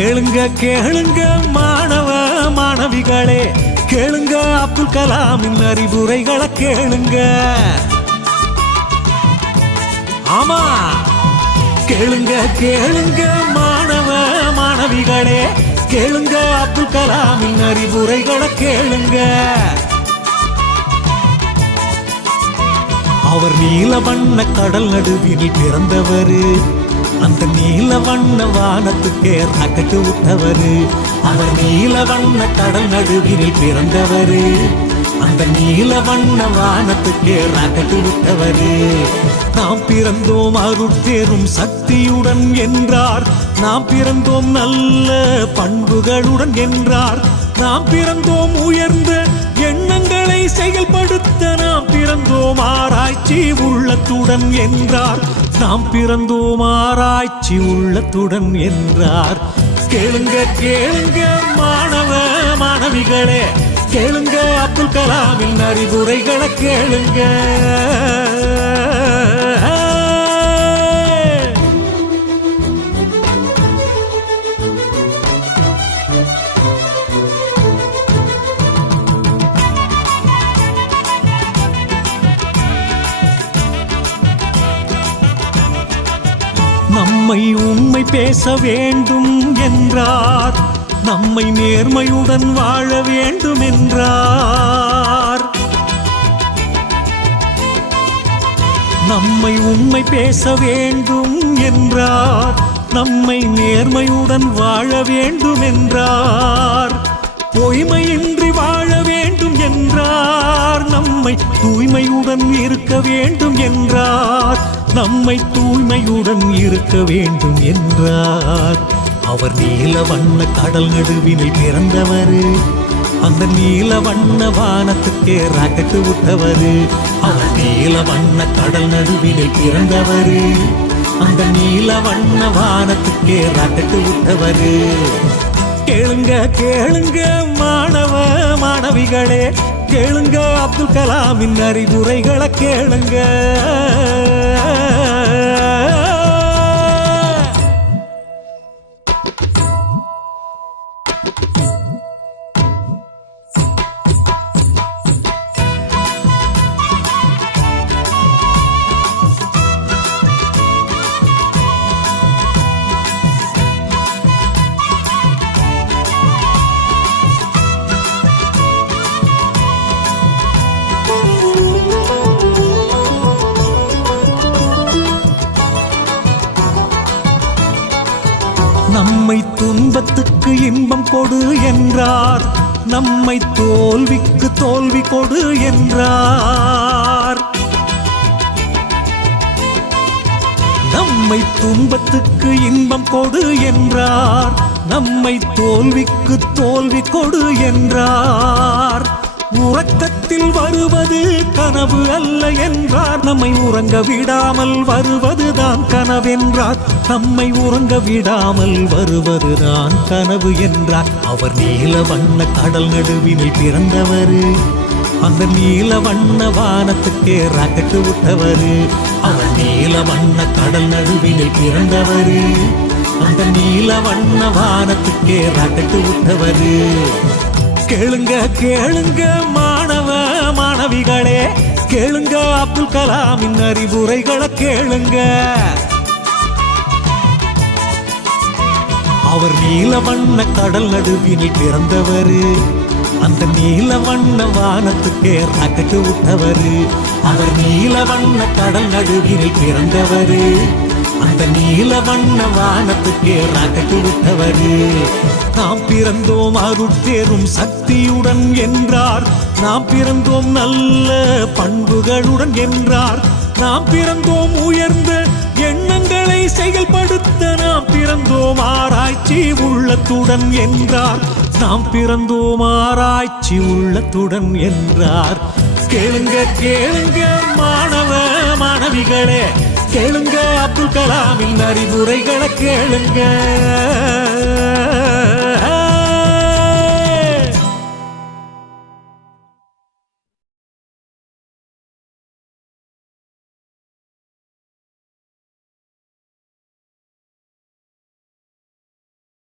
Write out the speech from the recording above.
கேளுங்க கேளுங்க மாணவ மாணவிகளே, கேளுங்க அப்துல் கலாமின் அறிவுரைகளை கேளுங்க. ஆமா, கேளுங்க கேளுங்க மாணவ மாணவிகளே, கேளுங்க அப்துல் கலாமின் அறிவுரைகளை கேளுங்க. அவர் நீல வண்ண கடல் நடுவில் பிறந்தவரு, அந்த நீல வண்ண வானத்துக்கே ராக்கெட்டு விட்டவரு. அவர் நீல வண்ண கடல் நடுவில் பிறந்தவரு, அந்த நீல வண்ண வானத்துக்கே ராக்கெட்டு விட்டவரு. நாம் பிறந்தோம் அருட்பெரும் சக்தியுடன் என்றார், நாம் பிறந்தோம் நல்ல பண்புகளுடன் என்றார், நாம் பிறந்தோம் உயர்ந்த எண்ணங்களை செயல்படுத்த, நாம் பிறந்தோம் ஆராய்ச்சி உள்ளத்துடன் என்றார், நாம் பிறந்தோம் ஆராய்ச்சி உள்ளத்துடன் என்றார். கேளுங்க கேளுங்க மாணவ மாணவிகளே, கேளுங்க அப்துல் கலாமின் அறிவுரைகளை கேளுங்க. நம்மை உண்மை பேச வேண்டும் என்றார், நம்மை நேர்மையுடன் வாழ வேண்டும் என்றார். நம்மை உண்மை பேச வேண்டும் என்றார், நம்மை நேர்மையுடன் வாழ வேண்டும் என்றார். பொய்மையின்றி வாழ வேண்டும் என்றார், நம்மை தூய்மையுடன் இருக்க வேண்டும் என்றார், நம்மை தூய்மையுடன் இருக்க வேண்டும் என்றார். அவர் நீல வண்ண கடல் நடுவினில் பிறந்தவரு, அந்த நீல வண்ண வானத்துக்கே ராக்கெட்டு விட்டவரு. அவர் நீல வண்ண கடல் நடுவினில் பிறந்தவரு, அந்த நீல வண்ண வானத்துக்கே ராக்கெட்டு விட்டவரு. கேளுங்க கேளுங்க மாணவ மாணவிகளே, கேளுங்க அப்துல் கலாமின் அறிவுரைகளை கேளுங்க. நம்மை துன்பத்துக்கு இன்பம் கொடு என்றார், நம்மை தோல்விக்கு தோல்வி கொடு என்றார். நம்மை துன்பத்துக்கு இன்பம் கொடு என்றார், நம்மை தோல்விக்கு தோல்வி கொடு என்றார். உறக்கத்தில் வருவது கனவு அல்ல என்றார், நம்மை உறங்க விடாமல் வருவதுதான் கனவென்றார், நம்மை உறங்க விடாமல் வருவதுதான் கனவு என்றார். அவர் நீல வண்ண கடல் நடுவினில் பிறந்தவரு, அந்த நீல வண்ண வானத்துக்கே ராக்கெட்டு விட்டவரு. அவர் நீல வண்ண கடல் நடுவினில் பிறந்தவரு, அந்த நீல வண்ண வானத்துக்கே ராக்கெட்டு விட்டவரு. கேளுங்க கேளுங்க மாணவ மாணவிகளே, கேளுங்க அப்துல் கலாமின் அறிவுரைகளை கேளுங்க. அவர் நீல வண்ண கடல் நடுவினில் பிறந்தவரு, அந்த நீல வண்ண வானத்துக்கே ராக்கெட்டு விட்டவரு. அவர் நீல வண்ண கடல் நடுவினில் பிறந்தவரு, அந்த நீல வண்ண வானத்துக்கே ராக்கெட்டு விட்டவரு. நாம் பிறந்தோம் அருட்பெரும் சக்தியுடன் என்றார், நாம் பிறந்தோம் நல்ல பண்புகளுடன் என்றார், நாம் பிறந்தோம் உயர்ந்த எண்ணங்களை செயல்படுத்த, நாம் பிறந்தோம் ஆராய்ச்சி உள்ளத்துடன் என்றார், நாம் பிறந்தோம் ஆராய்ச்சி உள்ளத்துடன் என்றார். கேளுங்க கேளுங்க மாணவ மாணவிகளே, கேளுங்க அப்துல் கலாமின் அறிவுரைகளை கேளுங்க.